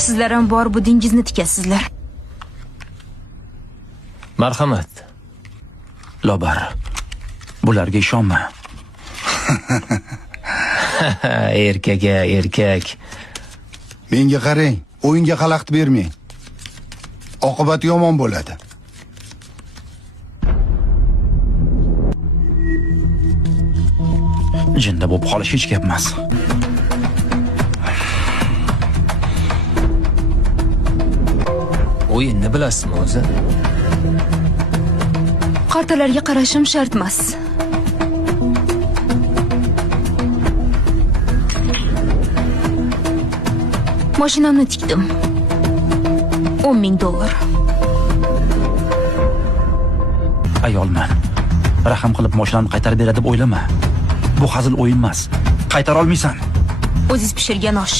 Sizlar ham bor bu dengizni tikasizlar. Marhamat. Lobar. Bularga ishonma. Erkak. Menga qarang, o'yinga xalaqit bermang. Oqibati yomon bo'ladi. Jinda bo'lib qolish hech gap emas. O'yinni bilasizmi o'zi? Qartalarga qarashim shart emas. Mashinamni tikdim. $10,000. Ayolman. Rahim qilib mashinamni qaytarib beradi deb o'ylama. Bu hazil o'yin emas. Qaytara olmaysan. O'zingiz pishirgan osh.